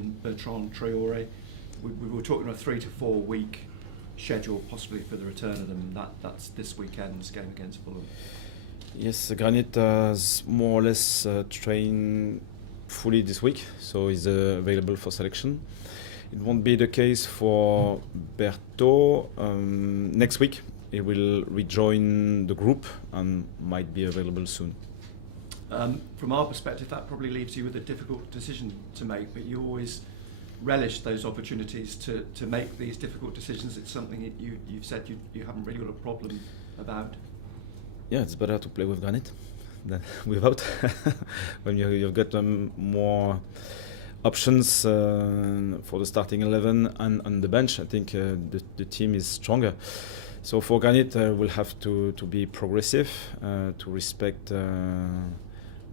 Bertrand Traoré. We were talking about a 3 to 4 week schedule possibly for the return of them. That's this weekend's game against Fulham. Yes, Granit has more or less trained fully this week, so he's available for selection. It won't be the case for Berto. Next week he will rejoin the group and might be available soon. From our perspective, that probably leaves you with a difficult decision to make, but you always relish those opportunities to make these difficult decisions. It's something that you've said you haven't really got a problem about. Yeah, it's better to play with Granit than without. When you've got more options for the starting 11 and on the bench, I think the team is stronger. So for Granit, we'll have to be progressive, to respect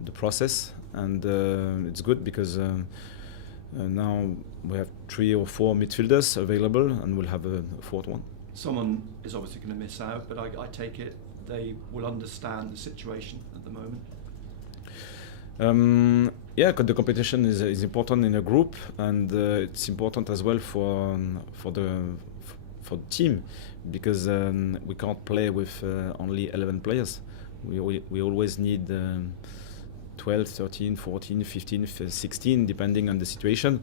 the process, and it's good because now we have 3 or 4 midfielders available, and we'll have a 4th one. Someone is obviously going to miss out, but I take it they will understand the situation at the moment. Yeah, the competition is important in a group, and it's important as well for the team, because we can't play with only 11 players. We always need 12, 13, 14, 15, 16, depending on the situation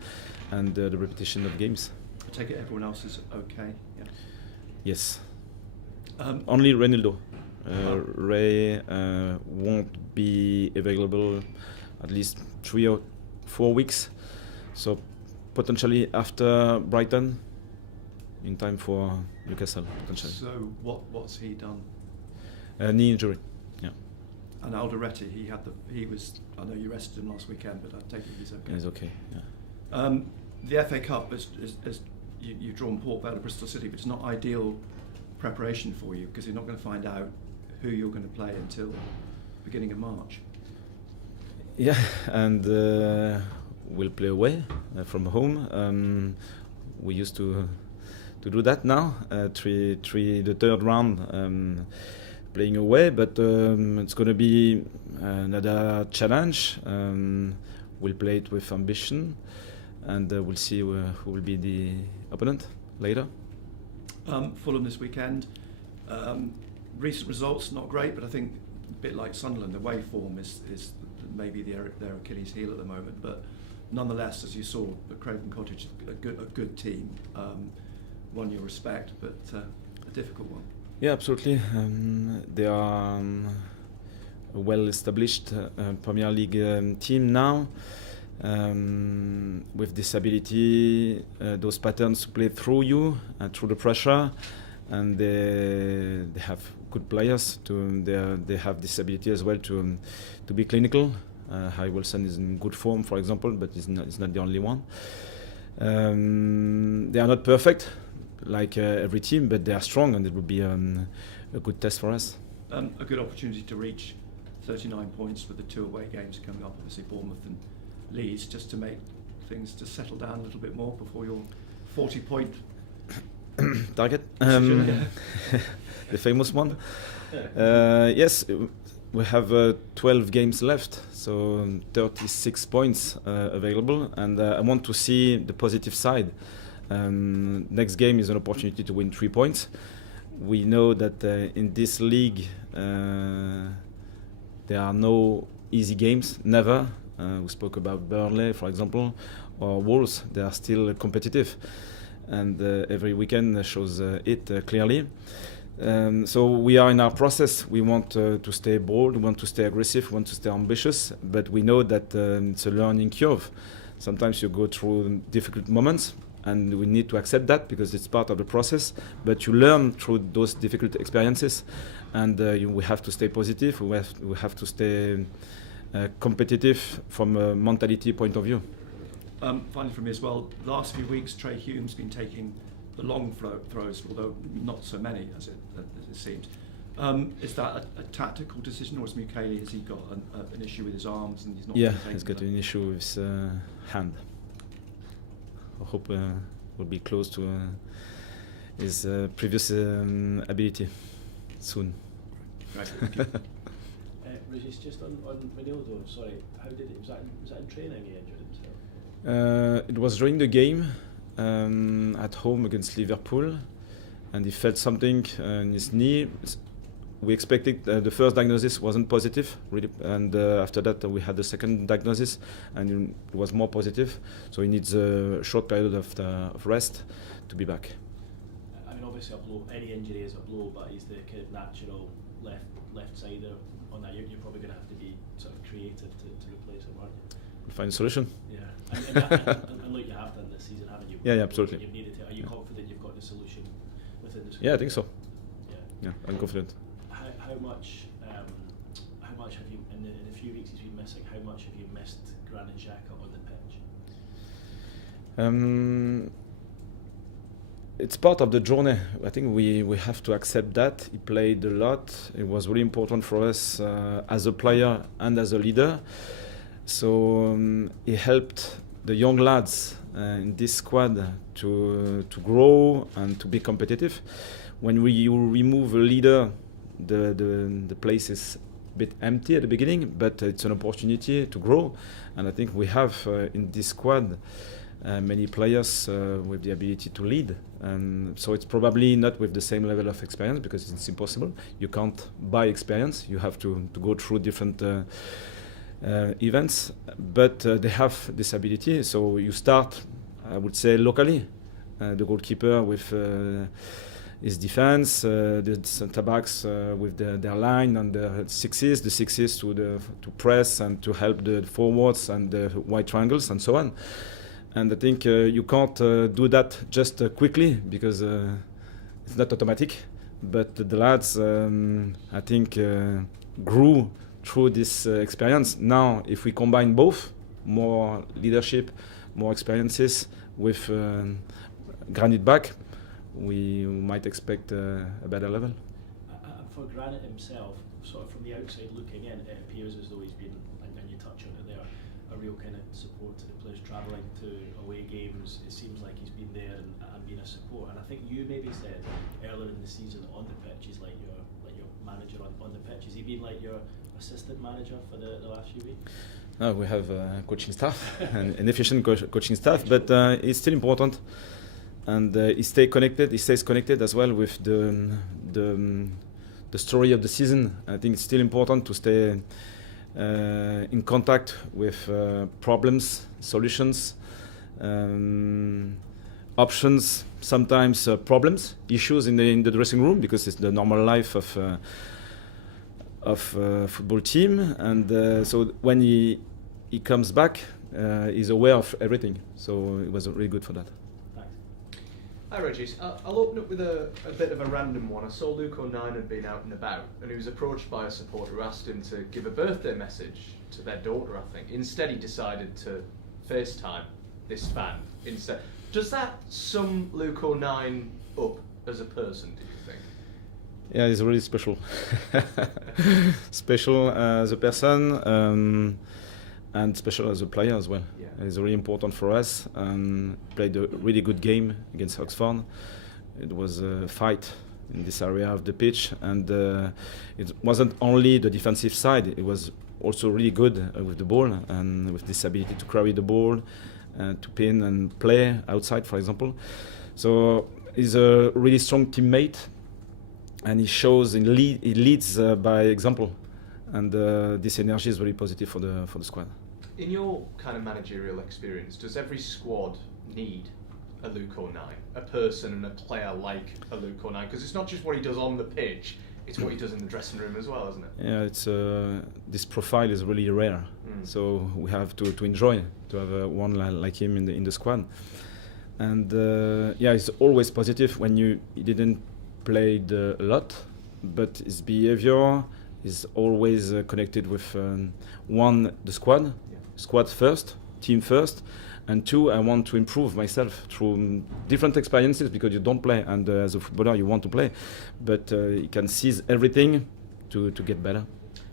and the repetition of games. I take it everyone else is okay. Yeah. Yes. Only Reinildo. Ray won't be available at least 3 or 4 weeks, so potentially after Brighton, in time for Newcastle potentially. So what's he done? Knee injury. Yeah. And Alderete, he was. I know you rested him last weekend, but I take it he's okay. He's okay. Yeah. The FA Cup is you've drawn Port Vale to Bristol City, but it's not ideal preparation for you because you're not going to find out who you're going to play until beginning of March. Yeah, and we'll play away from home. We used to do that now. The third round playing away, but it's going to be another challenge. We'll play it with ambition, and we'll see who will be the opponent later. Fulham this weekend. Recent results not great, but I think a bit like Sunderland, the away form is maybe their Achilles heel at the moment. But nonetheless, as you saw, at Craven Cottage, a good team, won your respect, but a difficult one. Yeah, absolutely. They are a well-established Premier League team now, with this ability, those patterns to play through you and through the pressure, and they have good players. They have this ability as well to be clinical. Harry Wilson is in good form, for example, but he's not the only one. They are not perfect, like every team, but they are strong, and it will be a good test for us. A good opportunity to reach 39 points with the 2 away games coming up, obviously Bournemouth and Leeds, just to make things to settle down a little bit more before your 40-point target. The famous one. Yes, we have 12 games left, so 36 points available, and I want to see the positive side. Next game is an opportunity to win 3 points. We know that in this league there are no easy games, never. We spoke about Burnley, for example, or Wolves. They are still competitive, and every weekend shows it clearly. So we are in our process. We want to stay bold, we want to stay aggressive, we want to stay ambitious, but we know that it's a learning curve. Sometimes you go through difficult moments, and we need to accept that because it's part of the process, but you learn through those difficult experiences, and we have to stay positive, we have to stay competitive from a mentality point of view. Finally from me as well, the last few weeks Trey Hume's been taking the long throws, although not so many as it seems. Is that a tactical decision, or has he got an issue with his arms and he's not? Yeah, he's got an issue with his hand. I hope we'll be close to his previous ability soon. Right, thank you. Régis, just on Reinildo, sorry, how did it? Was that in training he injured himself? It was during the game at home against Liverpool, and he felt something in his knee. We expected the first diagnosis wasn't positive, really, and after that we had the second diagnosis, and it was more positive. So he needs a short period of rest to be back. I mean, obviously, any injury is a blow, but he's the kind of natural left sider on that. You're probably going to have to be sort of creative to replace him, aren't you? We'll find a solution. Yeah, and look, you have done this season, haven't you? Yeah, absolutely. You've needed to. Are you confident you've got the solution within the squad? Yeah, I think so. Yeah, I'm confident. How much have you in the few weeks he's been missing? How much have you missed Granit Xhaka on the pitch? It's part of the journey. I think we have to accept that. He played a lot. It was really important for us as a player and as a leader. So he helped the young lads in this squad to grow and to be competitive. When you remove a leader, the place is a bit empty at the beginning, but it's an opportunity to grow. And I think we have in this squad many players with the ability to lead. So it's probably not with the same level of experience, because it's impossible. You can't buy experience. You have to go through different events, but they have this ability. So you start, I would say, locally. The goalkeeper with his defense, the centre backs with their line and the sixes to press and to help the forwards and the wide triangles and so on. And I think you can't do that just quickly, because it's not automatic. But the lads, I think, grew through this experience. Now, if we combine both, more leadership, more experiences with Granit back, we might expect a better level. For Granit himself, sort of from the outside looking in, it appears as though he's been, and you touch on it there, a real kind of support to the players travelling to away games. It seems like he's been there and been a support. And I think you maybe said earlier in the season on the pitch, he's like your manager on the pitch. Has he been like your assistant manager for the last few weeks? We have coaching staff, an efficient coaching staff, but it's still important. And he stays connected as well with the story of the season. I think it's still important to stay in contact with problems, solutions, options, sometimes problems, issues in the dressing room, because it's the normal life of a football team. And so when he comes back, he's aware of everything. So it was really good for that. Hi Régis, I'll open up with a bit of a random one. I saw Luke O'Nien had been out and about, and he was approached by a supporter who asked him to give a birthday message to their daughter, I think. Instead he decided to FaceTime this fan instead. Does that sum Luke O'Nien up as a person, do you think? Yeah, he's really special. Special as a person, and special as a player as well. Yeah. It's really important for us. Played a really good game against Oxford. It was a fight in this area of the pitch, and it wasn't only the defensive side. It was also really good with the ball and with this ability to carry the ball, to pin and play outside, for example. So he's a really strong teammate, and he leads by example, and this energy is really positive for the squad. In your kind of managerial experience, does every squad need a Luke O'Nien, a person and a player like a Luke O'Nien? Because it's not just what he does on the pitch, it's what he does in the dressing room as well, isn't it? Yeah, it's this profile is really rare, so we have to enjoy to have one like him in the squad. And yeah, it's always positive when he didn't play a lot, but his behavior is always connected with the squad first, team first, and two, I want to improve myself through different experiences, because you don't play, and as a footballer you want to play, but you can seize everything to get better.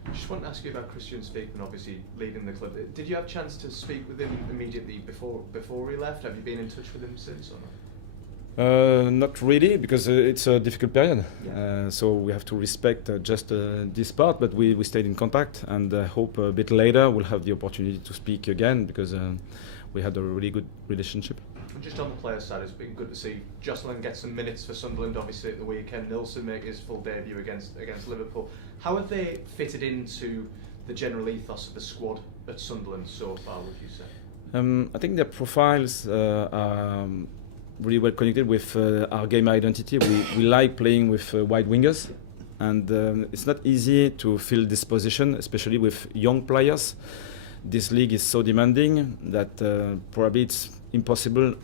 I just want to ask you about Christian Speakman, obviously leaving the club. Did you have a chance to speak with him immediately before he left? Have you been in touch with him since or not? Not really, because it's a difficult period. Yeah. So we have to respect just this part, but we stayed in contact, and I hope a bit later we'll have the opportunity to speak again, because we had a really good relationship. And just on the player side, it's been good to see Jocelyn get some minutes for Sunderland, obviously at the weekend. Nilsson make his full debut against Liverpool. How have they fitted into the general ethos of the squad at Sunderland so far, would you say? I think their profiles are really well connected with our game identity. We like playing with wide wingers, and it's not easy to fill this position, especially with young players. This league is so demanding that probably it's impossible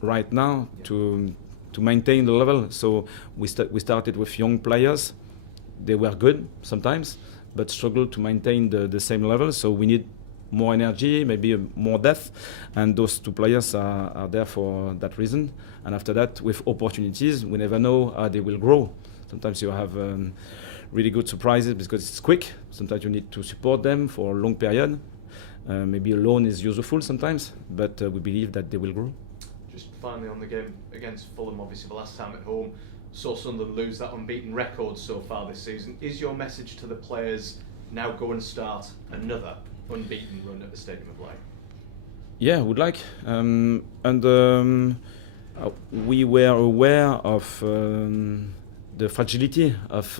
right now to maintain the level. So we started with young players. They were good sometimes, but struggled to maintain the same level. So we need more energy, maybe more depth, and those two players are there for that reason. And after that, with opportunities, we never know how they will grow. Sometimes you have really good surprises because it's quick. Sometimes you need to support them for a long period. Maybe a loan is useful sometimes, but we believe that they will grow. Just finally on the game against Fulham, obviously the last time at home, saw Sunderland lose that unbeaten record so far this season. Is your message to the players now go and start another unbeaten run at the Stadium of Light? Yeah, I would like. We were aware of the fragility of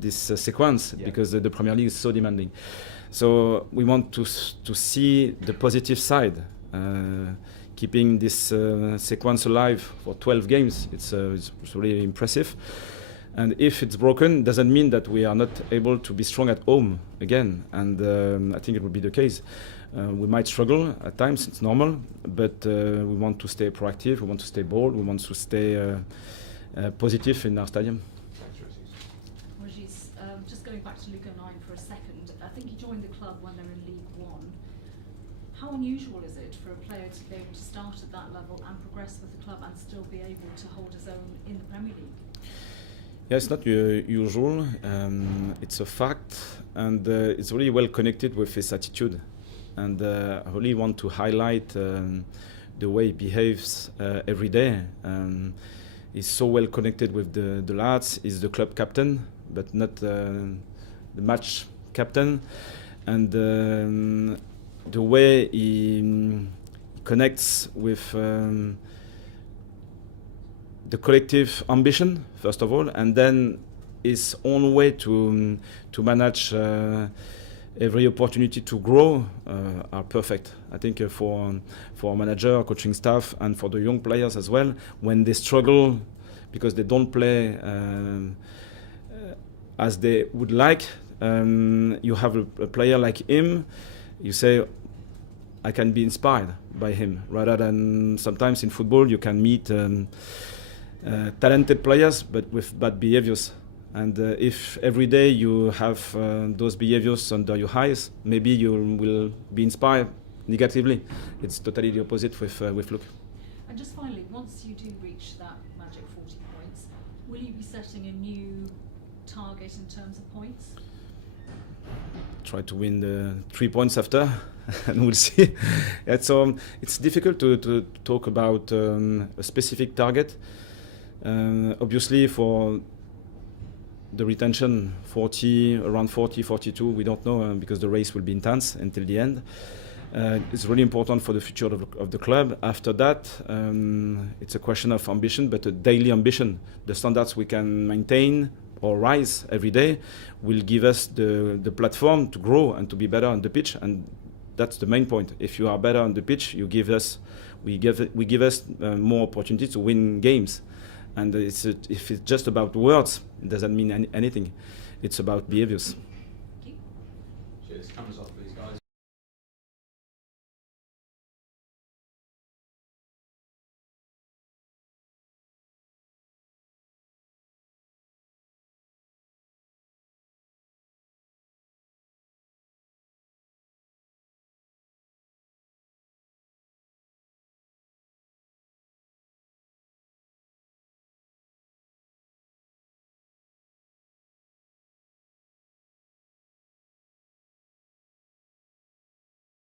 this sequence because the Premier League is so demanding. So we want to see the positive side. Keeping this sequence alive for 12 games, it's really impressive. And if it's broken, doesn't mean that we are not able to be strong at home again. And I think it will be the case. We might struggle at times, it's normal, but we want to stay proactive, we want to stay bold, we want to stay positive in our stadium. Régis, just going back to Luca 9 for a second, I think he joined the club when they were in League One. How unusual is it for a player to be able to start at that level and progress with the club and still be able to hold his own in the Premier League? Yeah, it's not usual. It's a fact, and it's really well connected with his attitude. And I really want to highlight the way he behaves every day. He's so well connected with the lads. He's the club captain, but not the match captain. And the way he connects with the collective ambition, first of all, and then his own way to manage every opportunity to grow are perfect. I think for manager, coaching staff, and for the young players as well, when they struggle because they don't play as they would like, you have a player like him, you say, I can be inspired by him, rather than sometimes in football you can meet talented players but with bad behaviors. And if every day you have those behaviors under your eyes, maybe you will be inspired negatively. It's totally the opposite with Luke. And just finally, once you do reach that magic 40 points, will you be setting a new target in terms of points? Try to win the 3 points after, and we'll see. It's difficult to talk about a specific target. Obviously, for the retention, around 40, 42, we don't know because the race will be intense until the end. It's really important for the future of the club. After that, it's a question of ambition, but a daily ambition. The standards we can maintain or rise every day will give us the platform to grow and to be better on the pitch, and that's the main point. If you are better on the pitch, we give us more opportunities to win games. And if it's just about words, it doesn't mean anything. It's about behaviors. Thank you. Cheers. Cameras off.